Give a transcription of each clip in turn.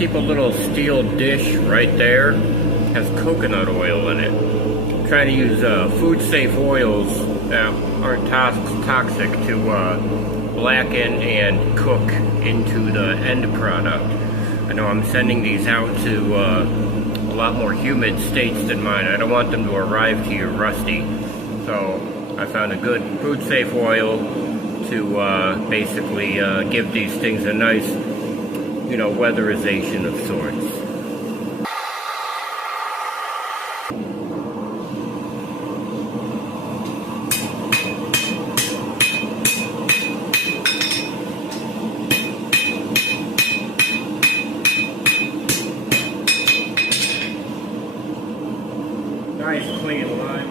keep a little steel dish right there. Has coconut oil in it. I'm trying to use food-safe oils that aren't toxic to blacken and cook into the end product. I know I'm sending these out to a lot more humid states than mine. I don't want them to arrive here rusty. So I found a good food-safe oil to basically give these things a nice, weatherization of sorts. Nice clean lime.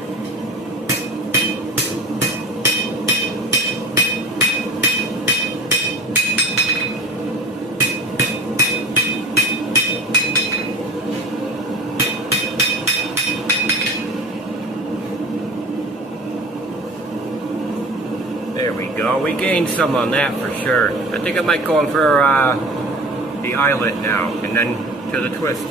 There we go. We gained some on that for sure. I think I might go in for the eyelet now, and then to the twist.